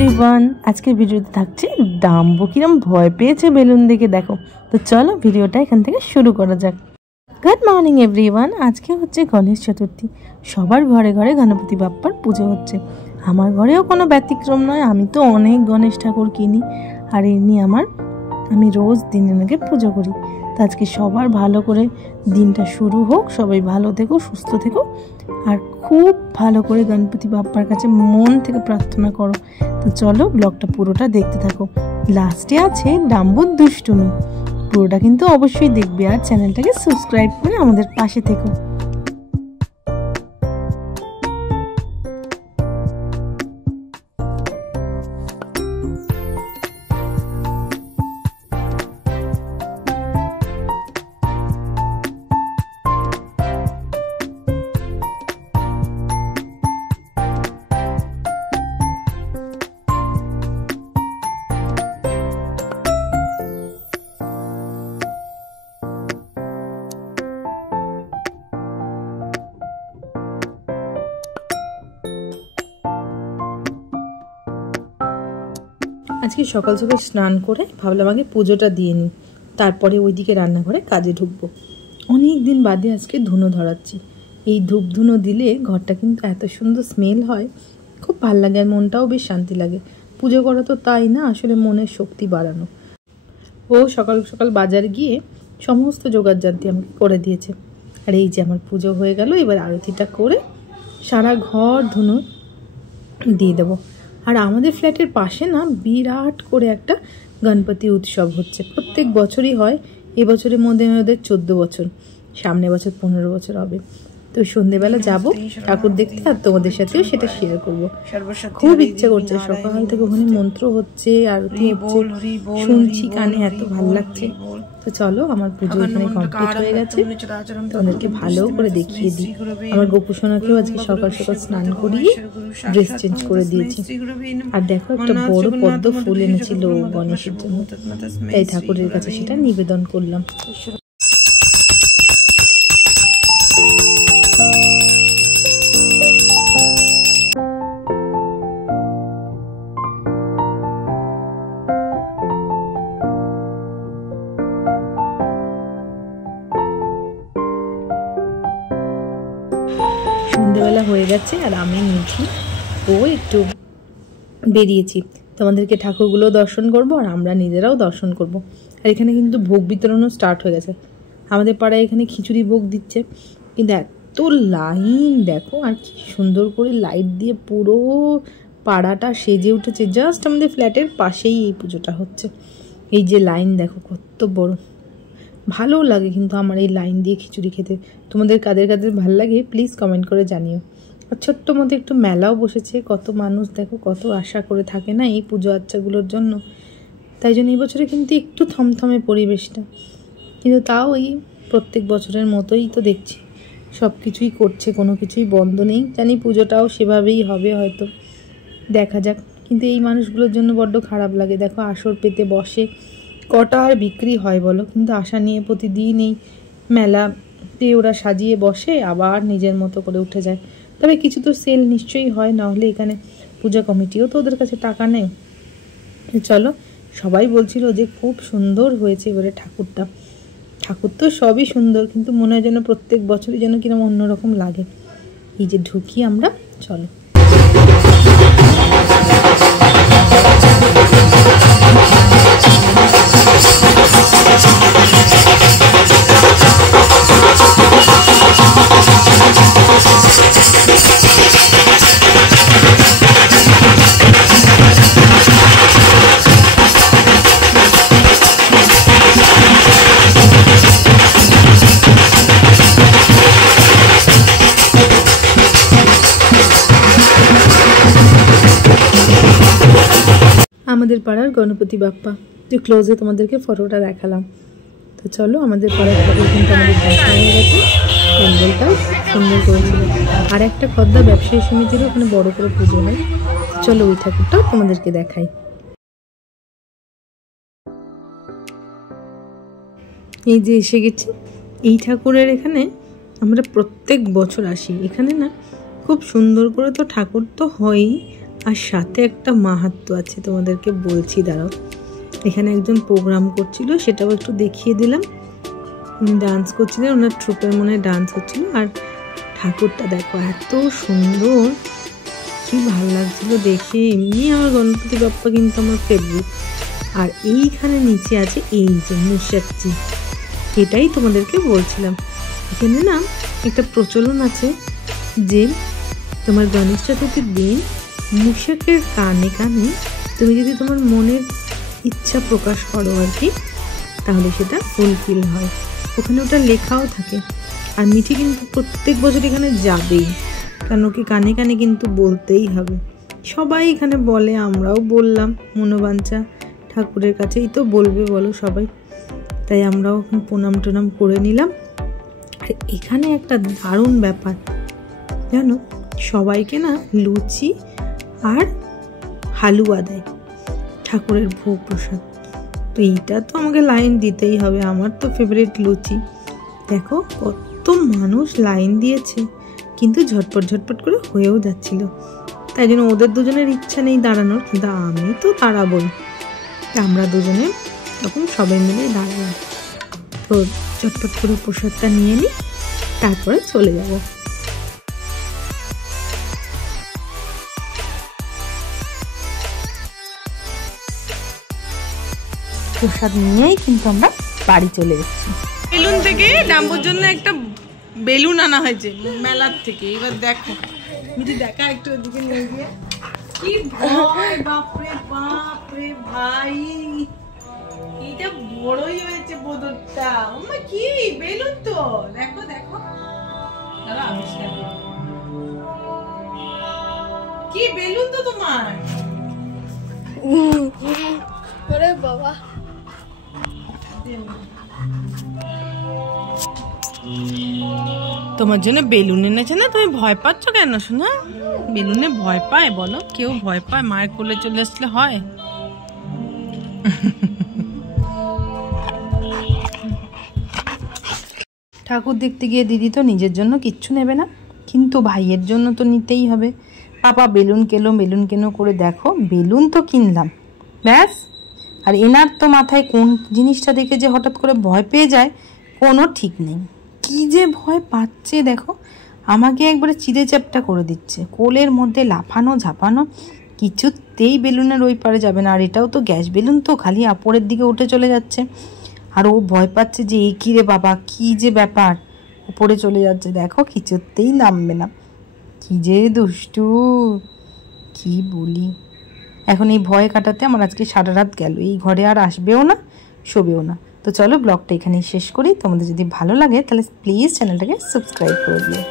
Everyone, আজকের ভিডিওতে থাকছে ডাম্বো কিরম ভয় পেয়েছে বেলুন দেখে। দেখো তো চলো ভিডিওটা এখান থেকে শুরু করা যাক। গুড মর্নিং এভরিওয়ান, আজকে হচ্ছে গণেশ চতুর্থী। সবার ঘরে ঘরে গণপতি বাপ্পার পুজো হচ্ছে। আমার ঘরেও কোনো ব্যতিক্রম নয়। আমি তো অনেক গণেশ ঠাকুর কিনি আর এমনি আমি রোজ দিনের আগে পুজো করি। তো আজকে সবার ভালো করে দিনটা শুরু হোক, সবাই ভালো থেকো, সুস্থ থেকো, আর খুব ভালো করে গণপতি বাপ্পার কাছে মন থেকে প্রার্থনা করো। তো চলো ব্লগটা পুরোটা দেখতে থাকো। লাস্টে আছে ডাম্বোর দুষ্টুমি, পুরোটা কিন্তু অবশ্যই দেখবে আর চ্যানেলটাকে সাবস্ক্রাইব করে আমাদের পাশে থেকো। আজকে সকাল সকাল স্নান করে ভাবলাম আগে পুজোটা দিয়ে নিই, তারপরে ওইদিকে রান্নাঘরে কাজে ঢুকবো। অনেক দিন বাদে আজকে ধুনো ধরাচ্ছি। এই ধূপ ধুনো দিলে ঘরটা কিন্তু এত সুন্দর স্মেল হয়, খুব ভালো লাগে আর মনটাও বেশ শান্তি লাগে। পুজো করা তো তাই না, আসলে মনের শক্তি বাড়ানো। ও সকাল সকাল বাজার গিয়ে সমস্ত জোগাড়জান্তি আমাকে করে দিয়েছে। আর এই যে আমার পুজো হয়ে গেল, এবার আরতিটা করে সারা ঘর ধুনো দিয়ে দেবো। আর আমাদের ফ্ল্যাটের পাশে না বিরাট করে একটা গণপতি উৎসব হচ্ছে, প্রত্যেক বছরই হয়। এবছরের মধ্যে আমাদের 14 বছর, সামনে বছর 15 বছর হবে। তো সন্ধেবেলা যাব ঠাকুর দেখতে, আর তোমাদের সাথেও সেটা শেয়ার করব। খুব ইচ্ছা করছে, সকাল থেকে ওখানে মন্ত্র হচ্ছে, আরতি হচ্ছে, শুনছি কানে, এত ভালো লাগছে। তো চলো, আমার পুজো এখানে কমপ্লিট হয়ে গেছে, তোমাদেরকে ভালো করে দেখিয়ে দিই। আমার গোপুসোনাকেও আজকে সকাল সকাল স্নান করিয়ে ড্রেস চেঞ্জ করে দিয়েছি। আর দেখো একটা বড় পদ্ম ফুল এনেছিল গণেশের জন্য, তাই ঠাকুরের কাছে সেটা নিবেদন করলাম। সন্ধ্যেবেলা হয়ে গেছে আর আমি নিয়েছি ও একটু বেরিয়েছি, তোমাদেরকে ঠাকুরগুলো দর্শন করব আর আমরা নিজেরাও দর্শন করব। আর এখানে কিন্তু ভোগ বিতরণও স্টার্ট হয়ে গেছে। আমাদের পাড়ায় এখানে খিচুড়ি ভোগ দিচ্ছে, কিন্তু এত লাইন দেখো, আর কি সুন্দর করে লাইট দিয়ে পুরো পাড়াটা সেজে উঠেছে। জাস্ট আমাদের ফ্ল্যাটের পাশেই এই পুজোটা হচ্ছে। এই যে লাইন দেখো কত বড়, ভালোও লাগে কিন্তু আমার এই লাইন দিয়ে খিচুড়ি খেতে। তোমাদের কাদের কাদের ভালো লাগে প্লিজ কমেন্ট করে জানিও। আর ছোট্ট মধ্যে একটু মেলাও বসেছে, কত মানুষ দেখো, কত আশা করে থাকে না এই পুজো আচ্চাগুলোর জন্য। তাই জন্য এই বছরে কিন্তু একটু থমথমে পরিবেশটা, কিন্তু তাও এই প্রত্যেক বছরের মতোই তো দেখছি সব কিছুই করছে, কোনো কিছুই বন্ধ নেই। জানি পুজোটাও সেভাবেই হবে হয়তো, দেখা যাক। কিন্তু এই মানুষগুলোর জন্য বড্ড খারাপ লাগে। দেখো আসর পেতে বসে, কটা আর বিক্রি হয় বলো, কিন্তু আশা নিয়ে প্রতিদিন এই মেলাতে ওরা সাজিয়ে বসে, আবার নিজের মতো করে উঠে যায়। তবে কিছু তো সেল নিশ্চয়ই হয়, না হলে এখানে পূজা কমিটিও তো ওদের কাছে টাকা নেয়। চলো, সবাই বলছিল যে খুব সুন্দর হয়েছে এবারে ঠাকুরটা। ঠাকুর তো সবই সুন্দর, কিন্তু মনে হয় যেন প্রত্যেক বছরই যেন কিরকম অন্যরকম লাগে। এই যে ঢুকি আমরা, চলো। আমাদের পাড়ার গণপতি বাপ্পা, যে ক্লোজে তোমাদেরকে ফটোটা দেখালাম। তো চলো, আমাদের পাড়ার ঠাকুর কিন্তু আমাদের দেখা হয়ে গেছে, প্যান্ডেলটাও সুন্দর করেছিল। আর একটা খদ্দা ব্যবসায়ী সমিতিরও ওখানে বড় করে পুজো হয়। চলো ওই ঠাকুরটাও তোমাদেরকে দেখাই। এই যে এসে গেছি, এই ঠাকুরের এখানে আমরা প্রত্যেক বছর আসি। এখানে না খুব সুন্দর করে তো ঠাকুর তো হয়ই, আর সাথে একটা মাহাত্ম্য আছে, তোমাদেরকে বলছি দাঁড়াও। এখানে একজন প্রোগ্রাম করছিল, সেটাও একটু দেখিয়ে দিলাম। উনি ডান্স করছিলেন, ওনার ট্রুপের মনে ডান্স হচ্ছিল। আর ঠাকুরটা দেখো এত সুন্দর, কি ভালো লাগছিল দেখে। এমনি আমার গণপতি বাপ্পা কিন্তু আমার ফেভারিট। আর এইখানে নিচে আছে এই যে মুশাকজি, এটাই তোমাদেরকে বলছিলাম। এখানে না একটা প্রচলন আছে যে তোমার গণেশ চতুর্থীর দিন মুশাকের কানে কানে তুমি যদি তোমার মনের ইচ্ছা প্রকাশ করো আর কি, তাহলে সেটা ফুলফিল হয়। ওখানে ওটা লেখাও থাকে। আর মিঠি কিন্তু প্রত্যেক বছর এখানে যাবেই, কারণ ওকে কানে কানে কিন্তু বলতেই হবে। সবাই এখানে বলে, আমরাও বললাম মনোবাঞ্ছা ঠাকুরের কাছেই তো বলবে বলো সবাই। তাই আমরাও এখন প্রণাম টনাম করে নিলাম। আর এখানে একটা দারুণ ব্যাপার জানো, সবাইকে না লুচি আর হালুয়া দেয় ঠাকুরের ভোগ প্রসাদ। তো এইটা তো আমাকে লাইন দিতেই হবে, আমার তো ফেভারিট লুচি। দেখো কত মানুষ লাইন দিয়েছে, কিন্তু ঝটপট ঝটপট করে হয়েও যাচ্ছিল। তাই জন্য ওদের দুজনের ইচ্ছা নেই দাঁড়ানোর, কিন্তু আমি তো দাঁড়াবই। আমরা দুজনে তখন সবাই মিলে দাঁড়ালাম। তো চটপট করে প্রসাদটা নিয়ে নিই, তারপরে চলে যাব। প্রসাদ নিয়েই কিন্তু আমরা বাড়ি চলে এসেছি। বেলুন থেকে ডাম্বুর জন্য একটা বেলুন আনা হয়েছে মেলার থেকে। এবার দেখো মিটি, দেখা একটু ওদিকে নিয়ে গিয়ে। কি ভয়, বাপরে বাপরে ভাই, এটা বড়ই হয়েছে বোদরটা। ওমা কি বেলুন তো, দেখো দেখো, দাঁড়া আবিষ্কার করি। কি বেলুন তো তোমার, ওরে বাবা। তোমার জন্য বেলুন এনেছে না, তুমি ভয় পাচ্ছ কেন শোনা? বেলুনে ভয় পায় বলো? কেউ ভয় পায়? মায়ের কোলে চলে আসলে হয়? ঠাকুর দেখতে গিয়ে দিদি তো নিজের জন্য কিচ্ছু নেবে না, কিন্তু ভাইয়ের জন্য তো নিতেই হবে। পাপা বেলুন কেনো করে দেখো, বেলুন তো কিনলাম ব্যাস। আর এনার তো মাথায় কোন জিনিসটা দেখে যে হঠাৎ করে ভয় পেয়ে যায় কোনো ঠিক নেই। কি যে ভয় পাচ্ছে দেখো, আমাকে একবারে চিড়ে চ্যাপটা করে দিচ্ছে। কোলের মধ্যে লাফানো ঝাপানো, কিছুতেই বেলুনের ওই পারে যাবে না। আর এটাও তো গ্যাস বেলুন, তো খালি আপরের দিকে উঠে চলে যাচ্ছে। আর ও ভয় পাচ্ছে যে এই কী রে বাবা, কী যে ব্যাপার, উপরে চলে যাচ্ছে। দেখো কিছুতেই নামবে না, কি যে দুষ্টু, কি বলি। এখন এই ভয় কাটাতে আমার আজকে সারা রাত গেল, এই ঘরে আর আসবেও না, শোবেও না। তো চলো ব্লগটা এখানেই শেষ করি। তোমাদের যদি ভালো লাগে তাহলে প্লিজ চ্যানেলটাকে সাবস্ক্রাইব করে দিও।